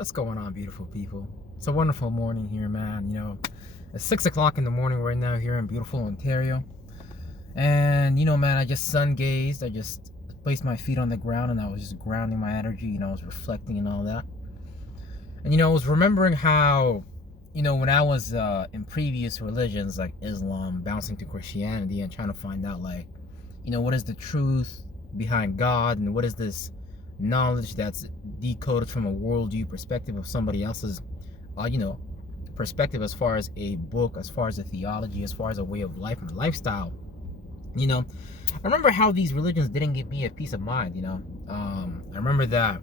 What's going on, beautiful people? It's a wonderful morning here, man. It's 6 o'clock in the morning right now here in beautiful Ontario. And, man, I just sun gazed. I just placed my feet on the ground and I was just grounding my energy. I was reflecting and all that. And, I was remembering how, when I was in previous religions like Islam, bouncing to Christianity and trying to find out, like, what is the truth behind God and what is this knowledge that's decoded from a worldview perspective of somebody else's, perspective, as far as a book, as far as a theology, as far as a way of life and a lifestyle. I remember how these religions didn't give me a peace of mind. I remember that,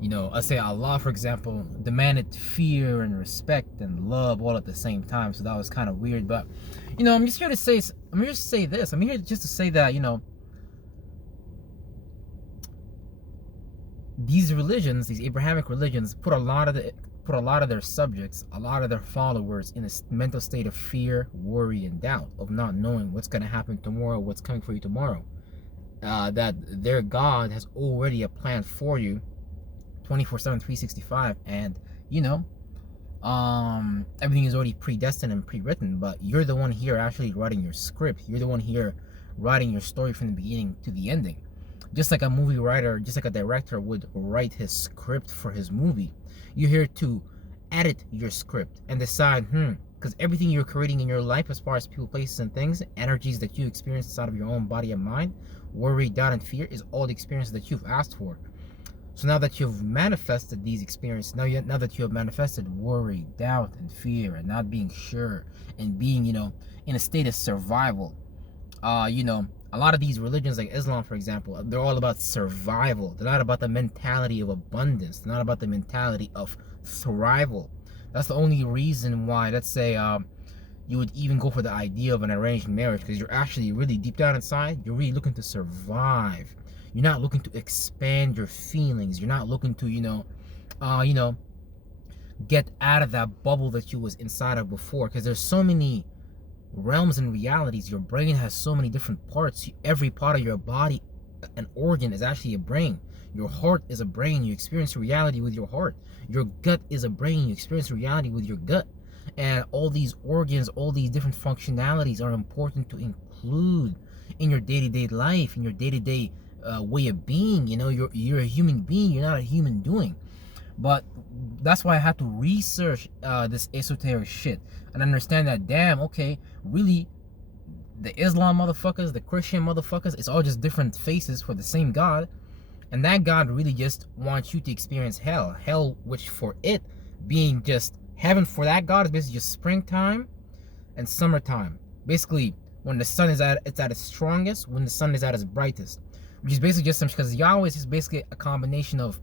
let's say Allah, for example, demanded fear and respect and love all at the same time. So that was kind of weird. But, I'm just here to say this. I'm here just to say that, these religions, these Abrahamic religions, put a lot of their subjects, a lot of their followers in a mental state of fear, worry, and doubt of not knowing what's going to happen tomorrow, what's coming for you tomorrow. That their God has already a plan for you, 24/7, 365, and everything is already predestined and pre-written. But you're the one here actually writing your script. You're the one here writing your story from the beginning to the ending. Just like a movie writer, just like a director would write his script for his movie. You're here to edit your script and decide, because everything you're creating in your life, as far as people, places, and things, energies that you experience inside of your own body and mind, worry, doubt, and fear, is all the experiences that you've asked for. So now that you've manifested these experiences, now that you have manifested worry, doubt, and fear, and not being sure, and being, in a state of survival, a lot of these religions like Islam, for example, they're all about survival. They're not about the mentality of abundance. They're not about the mentality of thrival. That's the only reason why, let's say, you would even go for the idea of an arranged marriage, because you're actually really deep down inside, you're really looking to survive. You're not looking to expand your feelings. You're not looking to, get out of that bubble that you was inside of before, because there's so many realms and realities. Your brain has so many different parts. Every part of your body, an organ, is actually a brain. Your heart is a brain. You experience reality with your heart. Your gut is a brain. You experience reality with your gut. And all these organs, all these different functionalities are important to include in your day-to-day life, in your day-to-day way of being. You're a human being. You're not a human doing. But that's why I had to research this esoteric shit and understand that, damn, okay, really, the Islam motherfuckers, the Christian motherfuckers, it's all just different faces for the same God. And that God really just wants you to experience hell. Hell, which for it being just heaven, for that God, is basically just springtime and summertime. Basically, when the sun is at its strongest, when the sun is at its brightest. Which is basically just because Yahweh is basically a combination of,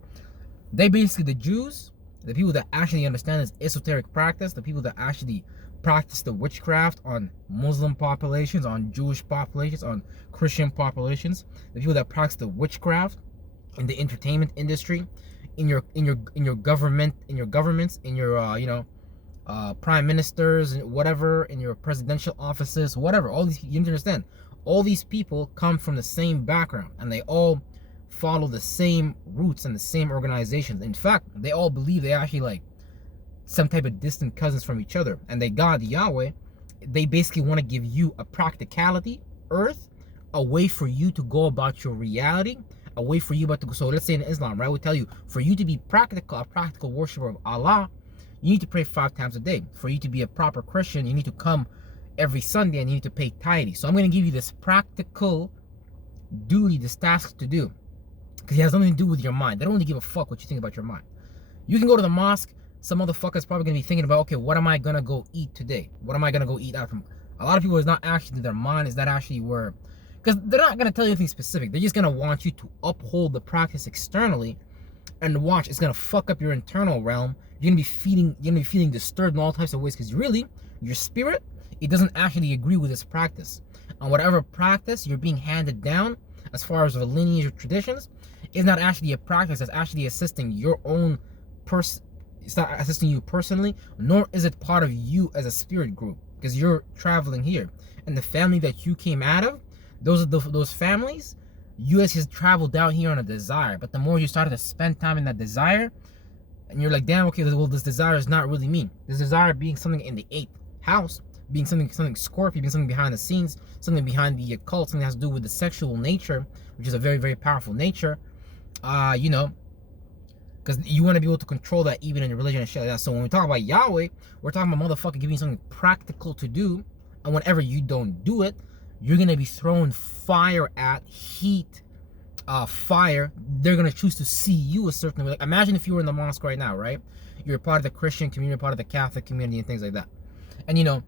the Jews, the people that actually understand this esoteric practice, the people that actually practice the witchcraft on Muslim populations, on Jewish populations, on Christian populations, the people that practice the witchcraft in the entertainment industry, in your government, in your governments, in your prime ministers and whatever, in your presidential offices, whatever. All these, you understand, all these people come from the same background, and they all follow the same roots and the same organizations. In fact, they all believe they actually like some type of distant cousins from each other. And they, God, Yahweh, they basically want to give you a practicality, earth, a way for you to go about your reality, a way for you about to go. So let's say in Islam, right, we tell you, for you to be practical, a practical worshiper of Allah, you need to pray 5 times a day. For you to be a proper Christian, you need to come every Sunday and you need to pay tithe. So I'm going to give you this practical duty, this task to do. Because it has nothing to do with your mind. They don't really give a fuck what you think about your mind. You can go to the mosque. Some motherfucker's probably going to be thinking about, okay, what am I going to go eat today? What am I going to go eat after? A lot of people, is not actually their mind, is that actually where, because they're not going to tell you anything specific. They're just going to want you to uphold the practice externally, and watch, it's going to fuck up your internal realm. You're going to be feeling disturbed in all types of ways, because really, your spirit, it doesn't actually agree with this practice. And whatever practice you're being handed down, as far as the lineage or traditions, is not actually a practice that's actually assisting your own person. It's not assisting you personally, nor is it part of you as a spirit group, because you're traveling here. And the family that you came out of, those families, you guys just traveled down here on a desire. But the more you started to spend time in that desire, And you're like, damn, okay, well, this desire is not really me. This desire being something in the 8th house, being something Scorpio, being something behind the scenes, something behind the occult, something that has to do with the sexual nature, which is a very, very powerful nature. You know, because you want to be able to control that even in your religion and shit like that. So when we talk about Yahweh, we're talking about motherfucker giving you something practical to do. And whenever you don't do it, you're going to be throwing fire at heat, fire. They're going to choose to see you a certain way. Like, imagine if you were in the mosque right now, right? You're part of the Christian community, part of the Catholic community and things like that. And you know,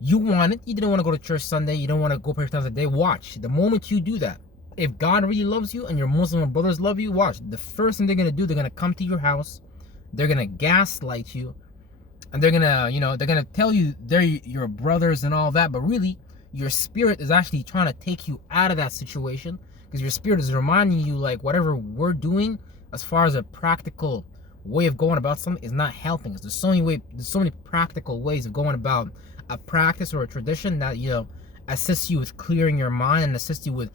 you want it. You didn't want to go to church Sunday. You don't want to go pray 5 times a day. Watch. The moment you do that, if God really loves you and your Muslim brothers love you, watch. The first thing they're going to do, they're going to come to your house. They're going to gaslight you. And they're going to, you know, they're going to tell you they're your brothers and all that. But really, your spirit is actually trying to take you out of that situation. Because your spirit is reminding you, like, whatever we're doing as far as a practical way of going about something is not helping us. There's so many practical ways of going about a practice or a tradition that, you know, assists you with clearing your mind and assists you with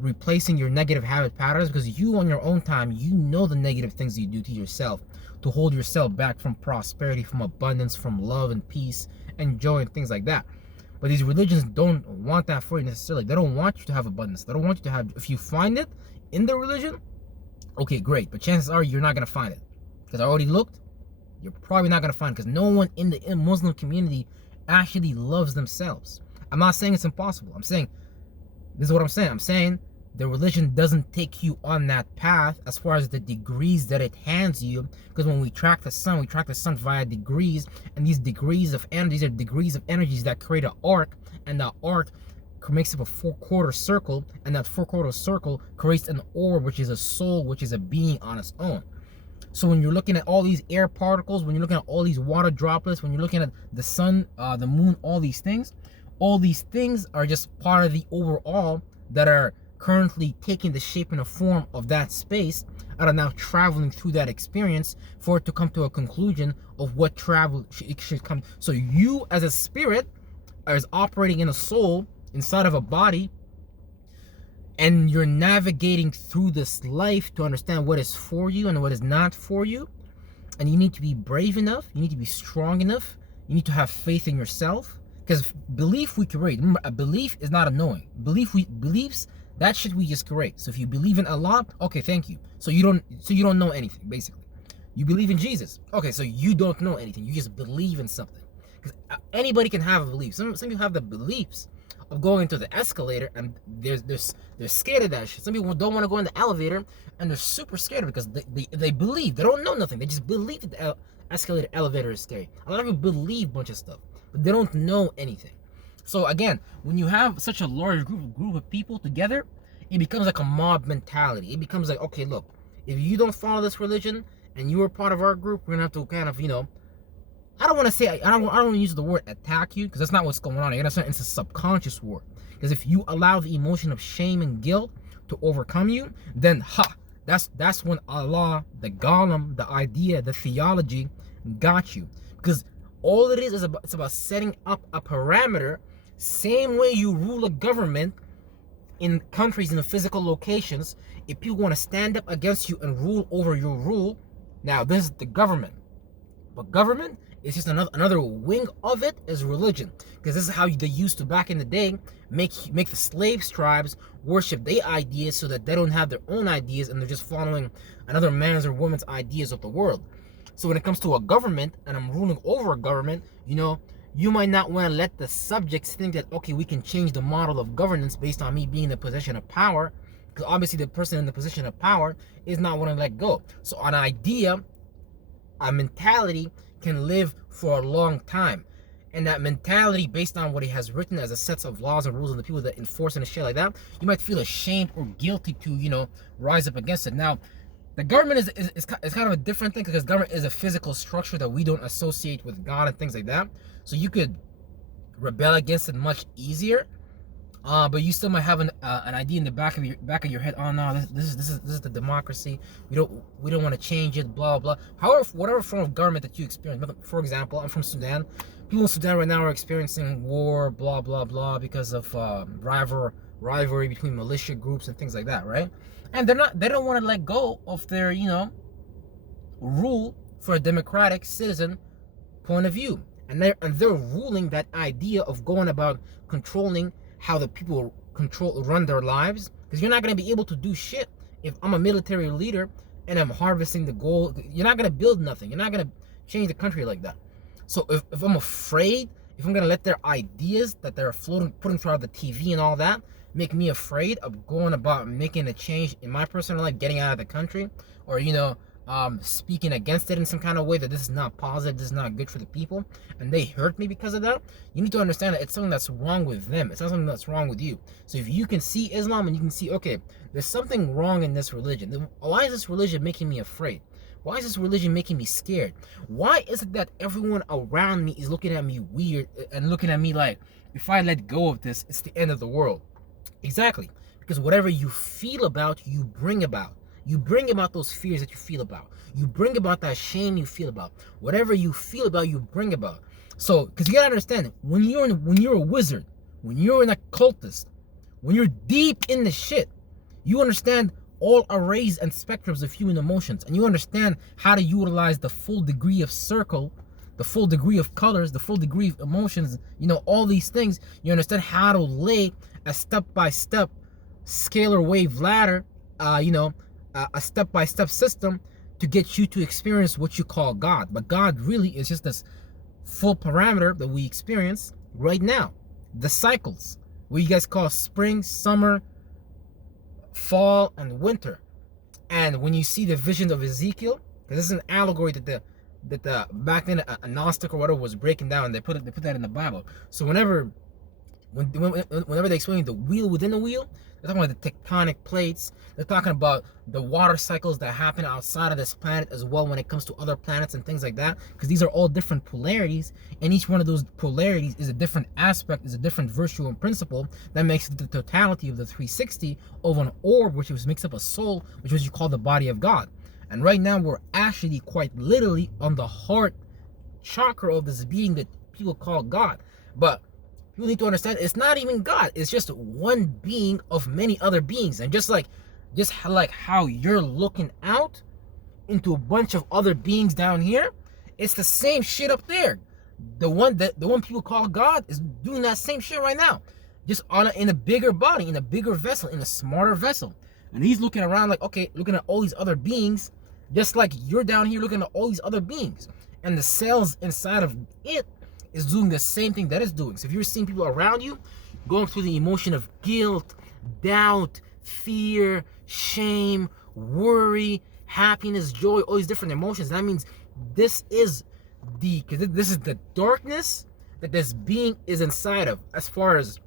replacing your negative habit patterns, because you on your own time, you know the negative things you do to yourself to hold yourself back from prosperity, from abundance, from love and peace and joy and things like that. But these religions don't want that for you necessarily. They don't want you to have abundance. They don't want you to have, if you find it in the religion, okay, great, but chances are you're not going to find it, because I already looked. You're probably not going to find it, because no one in the Muslim community actually loves themselves. I'm not saying it's impossible. I'm saying, this is what I'm saying. I'm saying the religion doesn't take you on that path as far as the degrees that it hands you. Because when we track the sun via degrees. And these degrees of energies are degrees of energies that create an arc. And that arc makes up a 4-quarter circle. And that 4-quarter circle creates an orb, which is a soul, which is a being on its own. So when you're looking at all these air particles, when you're looking at all these water droplets, when you're looking at the sun, the moon, all these things are just part of the overall that are currently taking the shape and the form of that space and are now traveling through that experience for it to come to a conclusion of what travel should come. So you as a spirit is operating in a soul inside of a body, and you're navigating through this life to understand what is for you and what is not for you. And you need to be brave enough, you need to be strong enough, you need to have faith in yourself. Because belief we create. Remember, a belief is not a knowing. Beliefs, that shit we just create. So if you believe in Allah, okay, thank you. So you don't know anything, basically. You believe in Jesus. Okay, so you don't know anything. You just believe in something. Because anybody can have a belief. Some people have the beliefs of going into the escalator and they're scared of that shit. Some people don't want to go in the elevator and they're super scared because they believe. They don't know nothing. They just believe that the escalator elevator is scary. A lot of people believe a bunch of stuff, but they don't know anything. So again, when you have such a large group of people together, it becomes like a mob mentality. It becomes like, okay, look, if you don't follow this religion and you are part of our group, we're gonna have to kind of, you know, I don't want to say, I don't want to use the word attack you, because that's not what's going on. It's a subconscious word. Because if you allow the emotion of shame and guilt to overcome you, then that's when Allah, the Golem, the idea, the theology got you. Because all it is it's about setting up a parameter, same way you rule a government in countries, in the physical locations. If people want to stand up against you and rule over your rule, now this is the government. But government is just another wing of it is religion. Because this is how they used to back in the day make the slave tribes worship their ideas so that they don't have their own ideas and they're just following another man's or woman's ideas of the world. So when it comes to a government and I'm ruling over a government, you know, you might not want to let the subjects think that, okay, we can change the model of governance based on me being in the position of power. Because obviously the person in the position of power is not want to let go. So an idea, a mentality can live for a long time. And that mentality, based on what he has written as a set of laws and rules and the people that enforce and shit like that, you might feel ashamed or guilty to, you know, rise up against it. Now, the government is kind of a different thing, because government is a physical structure that we don't associate with God and things like that. So you could rebel against it much easier. But you still might have an idea in the back of your head. Oh no, this is the democracy. We don't want to change it. Blah blah. However, whatever form of government that you experience. For example, I'm from Sudan. People in Sudan right now are experiencing war. Blah blah blah because of rivalry between militia groups and things like that, right? And they don't want to let go of their, you know, rule for a democratic citizen point of view. And they're ruling that idea of going about controlling how the people run their lives, because you're not going to be able to do shit if I'm a military leader and I'm harvesting the gold. You're not going to build nothing. You're not going to change the country like that. So if I'm afraid, if I'm going to let their ideas that they're putting throughout the TV and all that make me afraid of going about making a change in my personal life, getting out of the country, or speaking against it in some kind of way, that this is not positive, this is not good for the people, and they hurt me because of that, you need to understand that it's something that's wrong with them. It's not something that's wrong with you. So if you can see Islam and you can see, okay, there's something wrong in this religion. Why is this religion making me afraid? Why is this religion making me scared? Why is it that everyone around me is looking at me weird and looking at me like, if I let go of this, it's the end of the world? Exactly. Because whatever you feel about, you bring about. You bring about those fears that you feel about. You bring about that shame you feel about. Whatever you feel about, you bring about. So, because you gotta understand, when you're a wizard, when you're an occultist, when you're deep in the shit, you understand all arrays and spectrums of human emotions, and you understand how to utilize the full degree of circle, the full degree of colors, the full degree of emotions, all these things. You understand how to lay a step-by-step scalar wave ladder, a step-by-step system to get you to experience what you call God. But God really is just this full parameter that we experience right now. The cycles, what you guys call spring, summer, fall, and winter. And when you see the vision of Ezekiel, because this is an allegory that the back then a Gnostic or whatever was breaking down, they put that in the Bible. So whenever they explain the wheel within the wheel, they're talking about the tectonic plates. They're talking about the water cycles that happen outside of this planet as well when it comes to other planets and things like that. Because these are all different polarities, and each one of those polarities is a different aspect, is a different virtue and principle that makes the totality of the 360 of an orb, which makes up a soul, which is what you call the body of God. And right now we're actually quite literally on the heart chakra of this being that people call God. But you need to understand, it's not even God. It's just one being of many other beings. And just like how you're looking out into a bunch of other beings down here, it's the same shit up there. The one people call God is doing that same shit right now, just in a bigger body, in a bigger vessel, in a smarter vessel. And he's looking around like, okay, looking at all these other beings, just like you're down here looking at all these other beings. And the cells inside of it is doing the same thing that it's doing. So if you're seeing people around you going through the emotion of guilt, doubt, fear, shame, worry, happiness, joy, all these different emotions, that means this is the darkness that this being is inside of, as far as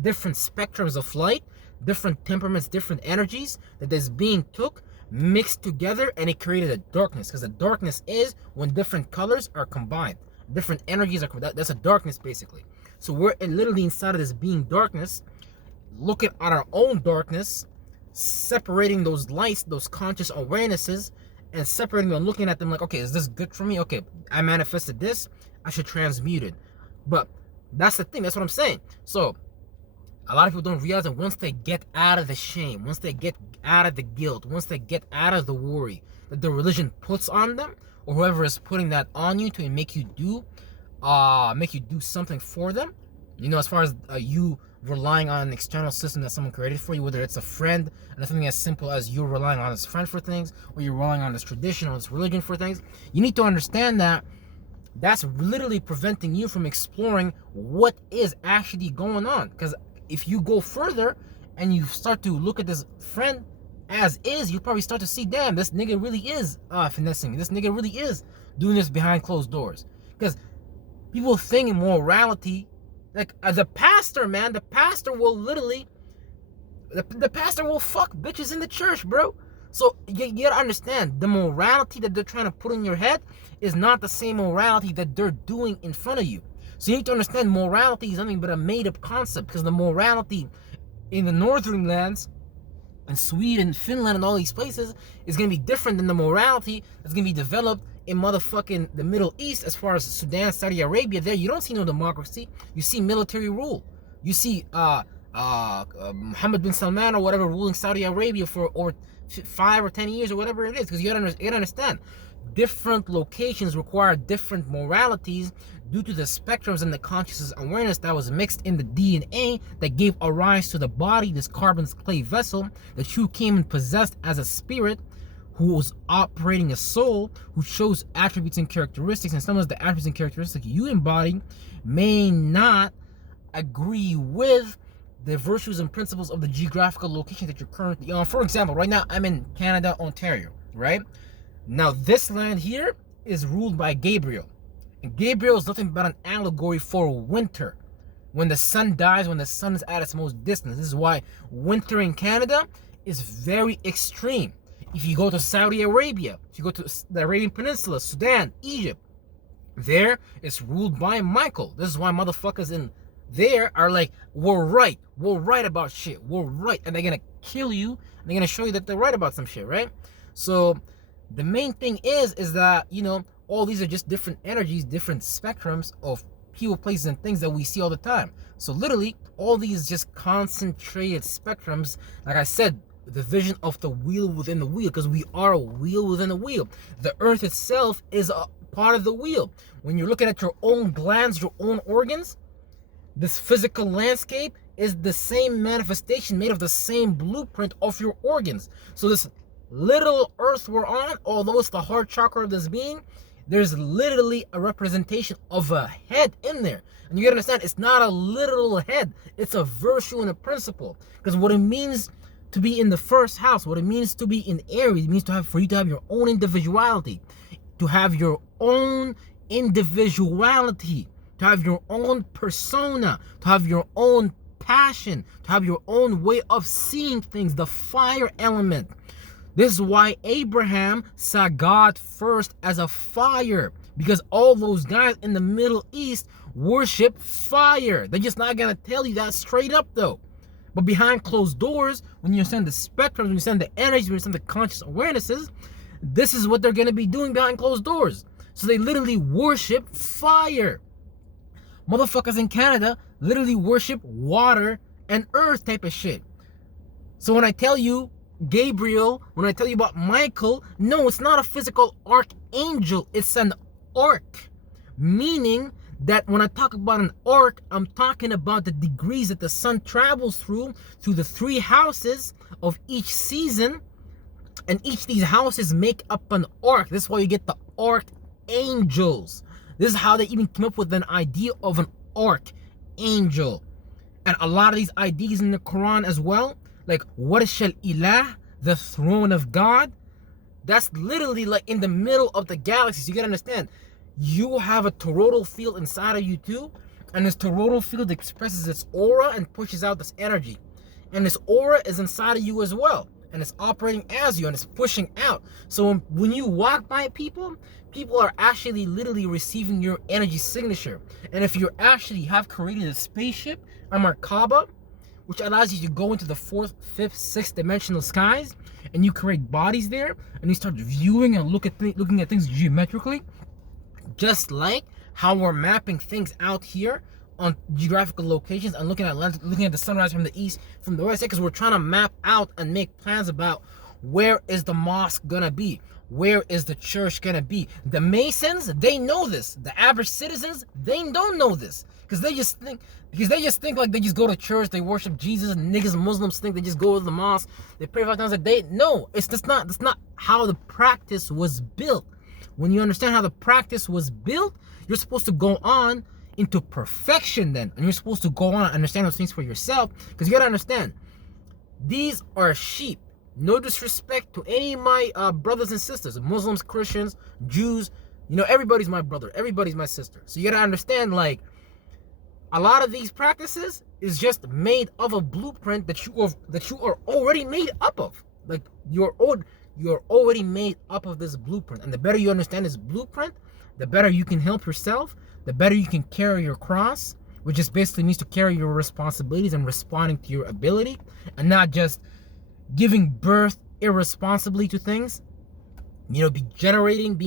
different spectrums of light, different temperaments, different energies that this being took, mixed together, and it created a darkness. Because the darkness is when different colors are combined, different energies are, that's a darkness basically. So we're literally inside of this being darkness, looking at our own darkness, separating those lights, those conscious awarenesses, and separating them, looking at them like, okay, is this good for me? Okay, I manifested this, I should transmute it. But that's the thing, that's what I'm saying. So a lot of people don't realize that once they get out of the shame, once they get out of the guilt, once they get out of the worry that the religion puts on them, or whoever is putting that on you to make you do something for them, as far as you relying on an external system that someone created for you, whether it's a friend, and something as simple as you're relying on this friend for things, or you're relying on this tradition or this religion for things, you need to understand that that's literally preventing you from exploring what is actually going on. Because if you go further and you start to look at this friend as is, you probably start to see, damn, this nigga really is finessing me. This nigga really is doing this behind closed doors. Because people think in morality, like as a pastor, man, the pastor will literally, the pastor will fuck bitches in the church, bro. So you gotta understand, the morality that they're trying to put in your head is not the same morality that they're doing in front of you. So you need to understand, morality is nothing but a made-up concept, because the morality in the northern lands, and Sweden, Finland, and all these places is going to be different than the morality that's going to be developed in motherfucking the Middle East. As far as Sudan, Saudi Arabia, there you don't see no democracy. You see military rule. You see Mohammed bin Salman or whatever ruling Saudi Arabia for over 5 or 10 years or whatever it is. Because you gotta understand, different locations require different moralities due to the spectrums and the consciousness awareness that was mixed in the DNA that gave a rise to the body, this carbon clay vessel that you came and possessed as a spirit who was operating a soul, who shows attributes and characteristics, and some of the attributes and characteristics you embody may not agree with the virtues and principles of the geographical location that you're currently on. For example, right now I'm in Canada, Ontario, right? Now this land here is ruled by Gabriel. And Gabriel is nothing but an allegory for winter. When the sun dies, when the sun is at its most distant. This is why winter in Canada is very extreme. If you go to Saudi Arabia, if you go to the Arabian Peninsula, Sudan, Egypt, there it's ruled by Michael. This is why motherfuckers in there are like, we're right about shit, we're right, and they're gonna kill you, and they're gonna show you that they're right about some shit, right? So the main thing is that, you know, all these are just different energies, different spectrums of people, places, and things that we see all the time. So literally, all these just concentrated spectrums, like I said, the vision of the wheel within the wheel, because we are a wheel within a wheel. The earth itself is a part of the wheel. When you're looking at your own glands, your own organs, this physical landscape is the same manifestation made of the same blueprint of your organs. So this little earth we're on, although it's the heart chakra of this being, there's literally a representation of a head in there. And you gotta understand, it's not a literal head, it's a virtue and a principle. Because what it means to be in the first house, what it means to be in Aries, it means to have, for you to have your own individuality, to have your own individuality, to have your own persona, to have your own passion, to have your own way of seeing things, the fire element. This is why Abraham saw God first as a fire, because all those guys in the Middle East worship fire. They're just not gonna tell you that straight up though. But behind closed doors, when you understand the spectrum, when you understand the energy, when you understand the conscious awarenesses, this is what they're gonna be doing behind closed doors. So they literally worship fire. Motherfuckers in Canada literally worship water and earth type of shit. So when I tell you Gabriel, when I tell you about Michael, no, it's not a physical archangel, it's an arc. Meaning that when I talk about an arc, I'm talking about the degrees that the sun travels through the 3 houses of each season, and each of these houses make up an arc. This is why you get the archangels. This is how they even came up with an idea of an archangel. And a lot of these ideas in the Quran as well, like Warsh al-Ilah, the throne of God, that's literally like in the middle of the galaxies. You gotta understand, you have a toroidal field inside of you too, and this toroidal field expresses its aura and pushes out this energy. And this aura is inside of you as well, and it's operating as you, and it's pushing out. So when you walk by people, people are actually literally receiving your energy signature. And if you actually have created a spaceship, a Merkaba, which allows you to go into the 4th, 5th, 6th dimensional skies, and you create bodies there, and you start viewing and looking at things geometrically, just like how we're mapping things out here on geographical locations and looking at the sunrise from the east, from the west, because we're trying to map out and make plans about where is the mosque gonna be, where is the church gonna be. The Masons, they know this. The average citizens, they don't know this, because they just think like they just go to church, they worship Jesus, and niggas and Muslims think they just go to the mosque, they pray 5 times a day. No, that's not how the practice was built. When you understand how the practice was built, you're supposed to go on into perfection then, and you're supposed to go on and understand those things for yourself, because you gotta understand, these are sheep. No disrespect to any of my brothers and sisters, Muslims, Christians, Jews, you know, everybody's my brother, everybody's my sister. So you gotta understand, like, a lot of these practices is just made of a blueprint that you are already made up of. Like, you're already made up of this blueprint. And the better you understand this blueprint, the better you can help yourself, the better you can carry your cross, which just basically means to carry your responsibilities and responding to your ability, and not just giving birth irresponsibly to things. You know, being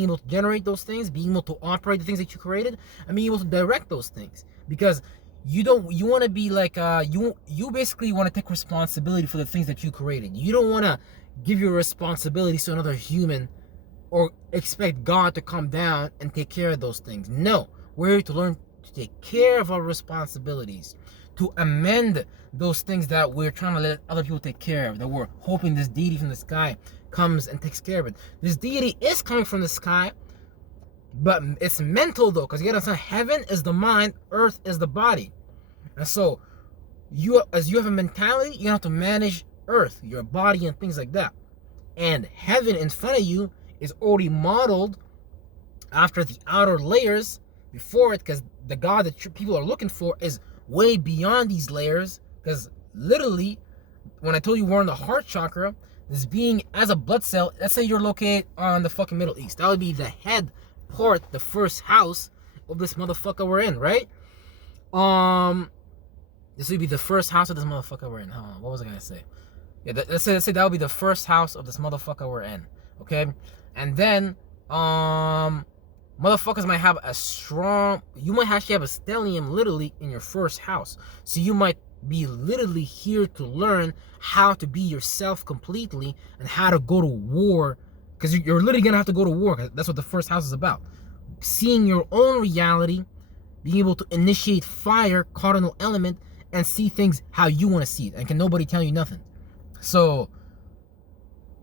able to generate those things, being able to operate the things that you created, and being able to direct those things. Because you want to be like you basically want to take responsibility for the things that you created. You don't want to give your responsibilities to another human or expect God to come down and take care of those things. No, we're here to learn to take care of our responsibilities, to amend those things that we're trying to let other people take care of, that we're hoping this deity from the sky comes and takes care of it. This deity is coming from the sky, but it's mental though, because you gotta understand, heaven is the mind, earth is the body. And so as you have a mentality, you have to manage earth, your body, and things like that. And heaven in front of you is already modeled after the outer layers before it, because the God that people are looking for is way beyond these layers. Because literally, when I told you we're in the heart chakra, this being as a blood cell, let's say you're located on the fucking Middle East, that would be the head part, the first house of this motherfucker we're in, right? This would be the first house of this motherfucker we're in. Hold on, what was I gonna say? Yeah, let's say that would be the first house of this motherfucker we're in. Okay, and then motherfuckers might have a strong. You might actually have a stellium literally in your first house, so you might be literally here to learn how to be yourself completely and how to go to war, because you're literally gonna have to go to war. 'Cause that's what the first house is about. Seeing your own reality, being able to initiate fire, cardinal element, and see things how you want to see it, and can nobody tell you nothing. So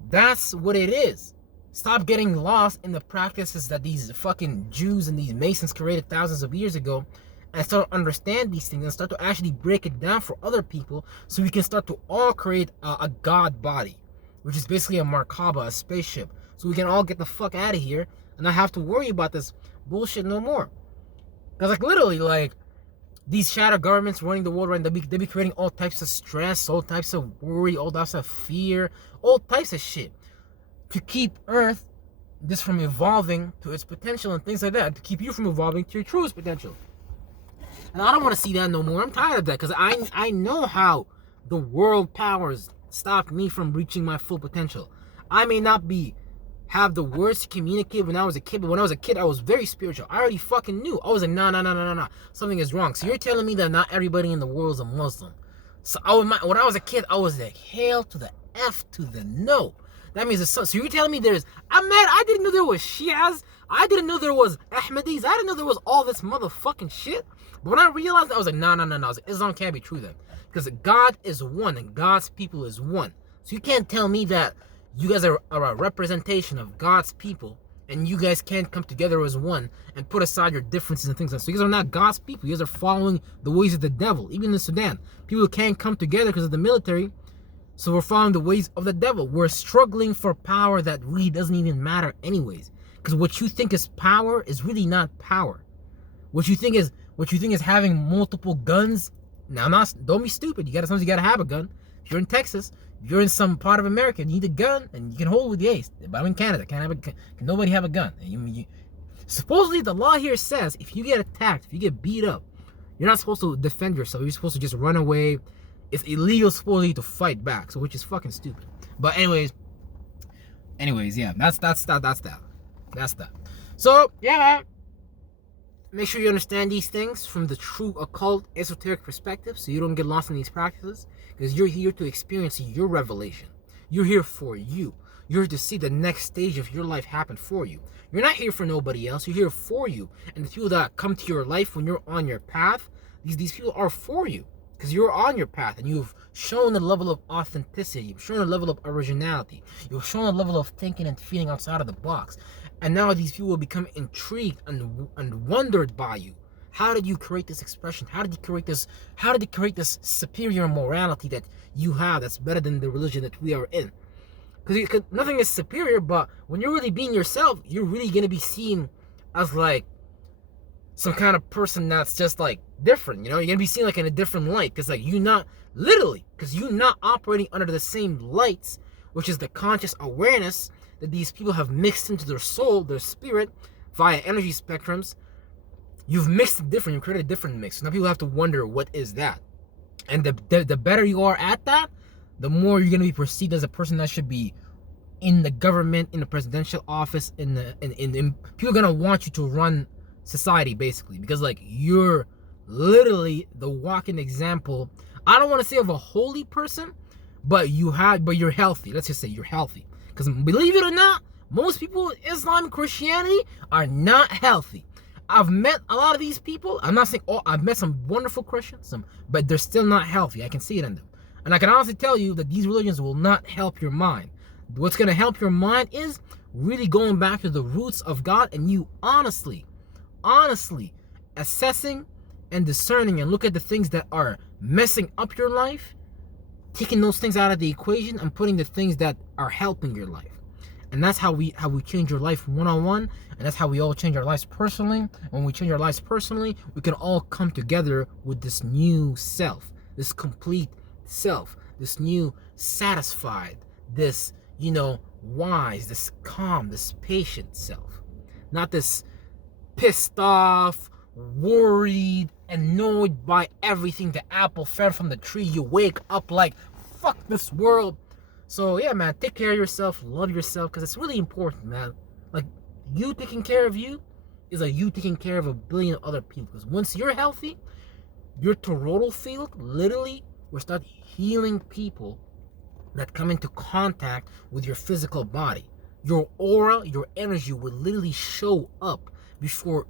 that's what it is. Stop getting lost in the practices that these fucking Jews and these Masons created thousands of years ago, and start to understand these things and start to actually break it down for other people, so we can start to all create a God body, which is basically a Merkaba, a spaceship, so we can all get the fuck out of here and not have to worry about this bullshit no more. Because like literally, like, these shadow governments running the world, right? They be creating all types of stress, all types of worry, all types of fear, all types of shit to keep Earth this from evolving to its potential and things like that, to keep you from evolving to your truest potential. And I don't want to see that no more. I'm tired of that, because I know how the world powers stopped me from reaching my full potential. I may not have the words to communicate when I was a kid, but when I was a kid, I was very spiritual. I already fucking knew. I was like, no, something is wrong. So you're telling me that not everybody in the world is a Muslim. So when I was a kid, I was like, hail to the F to the no. That means it's so you're telling me I'm mad. I didn't know there was Shias. I didn't know there was Ahmadis. I didn't know there was all this motherfucking shit. But when I realized that, I was like, no. I was like, Islam can't be true then. Because God is one and God's people is one. So you can't tell me that you guys are a representation of God's people, and you guys can't come together as one and put aside your differences and things like that. So you guys are not God's people. You guys are following the ways of the devil. Even in Sudan, people can't come together because of the military. So we're following the ways of the devil. We're struggling for power that really doesn't even matter anyways. Because what you think is power is really not power. What you think is having multiple guns. Now, don't be stupid. Sometimes you gotta have a gun. If you're in Texas, if you're in some part of America, you need a gun, and you can hold with the ace. But I'm in Canada. Can nobody have a gun? Supposedly, the law here says if you get attacked, if you get beat up, you're not supposed to defend yourself. You're supposed to just run away. It's illegal supposedly to fight back, so which is fucking stupid. But anyways, yeah, that's that. So yeah, make sure you understand these things from the true occult esoteric perspective, so you don't get lost in these practices, because you're here to experience your revelation. You're here for you. You're here to see the next stage of your life happen for you. You're not here for nobody else. You're here for you. And the people that come to your life when you're on your path, these people are for you. Because you're on your path and you've shown a level of authenticity. You've shown a level of originality. You've shown a level of thinking and feeling outside of the box. And now these people will become intrigued and wondered by you. How did you create this expression? How did you create this superior morality that you have that's better than the religion that we are in? Because nothing is superior, but when you're really being yourself, you're really going to be seen as like some kind of person that's just like different, you know? You're gonna be seen like in a different light, because like you're not operating under the same lights, which is the conscious awareness that these people have mixed into their soul, their spirit, via energy spectrums. You've mixed it different. You created a different mix. So now people have to wonder, what is that? And the better you are at that, the more you're gonna be perceived as a person that should be in the government, in the presidential office, in people are gonna want you to run society, basically, because like you're literally the walking example. I don't want to say of a holy person, but you're healthy. Let's just say you're healthy. Because believe it or not, most people in Islam and Christianity are not healthy. I've met a lot of these people. I'm not saying I've met some wonderful Christians, but they're still not healthy. I can see it in them. And I can honestly tell you that these religions will not help your mind. What's going to help your mind is really going back to the roots of God, and you honestly assessing and discerning and look at the things that are messing up your life, taking those things out of the equation and putting the things that are helping your life. And that's how we change your life one-on-one, and that's how we all change our lives personally. When we change our lives personally, we can all come together with this new self, this complete self, this new satisfied, this, wise, this calm, this patient self. Not this pissed off, worried, annoyed by everything the apple fell from the tree. You wake up like, fuck this world. So yeah, man, take care of yourself, love yourself, because it's really important, man. Like, you taking care of you is like you taking care of a billion other people. Because once you're healthy, your toroidal field literally will start healing people that come into contact with your physical body. Your aura, your energy will literally show up before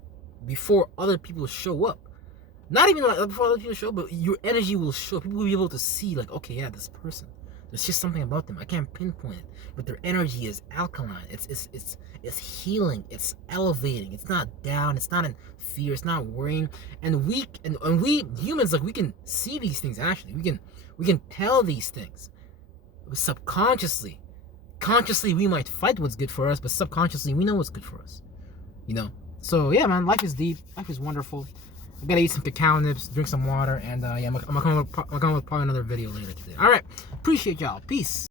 other people show up. Not even like before other people show up, but your energy will show. People will be able to see, like, okay, yeah, this person. There's just something about them. I can't pinpoint it, but their energy is alkaline. It's healing. It's elevating. It's not down. It's not in fear. It's not worrying. And we humans, like, we can see these things. Actually, we can tell these things subconsciously. Consciously, we might fight what's good for us, but subconsciously, we know what's good for us. So yeah, man, life is deep. Life is wonderful. I gotta eat some cacao nips, drink some water, and yeah, I'm gonna come up with probably another video later today. All right, appreciate y'all. Peace.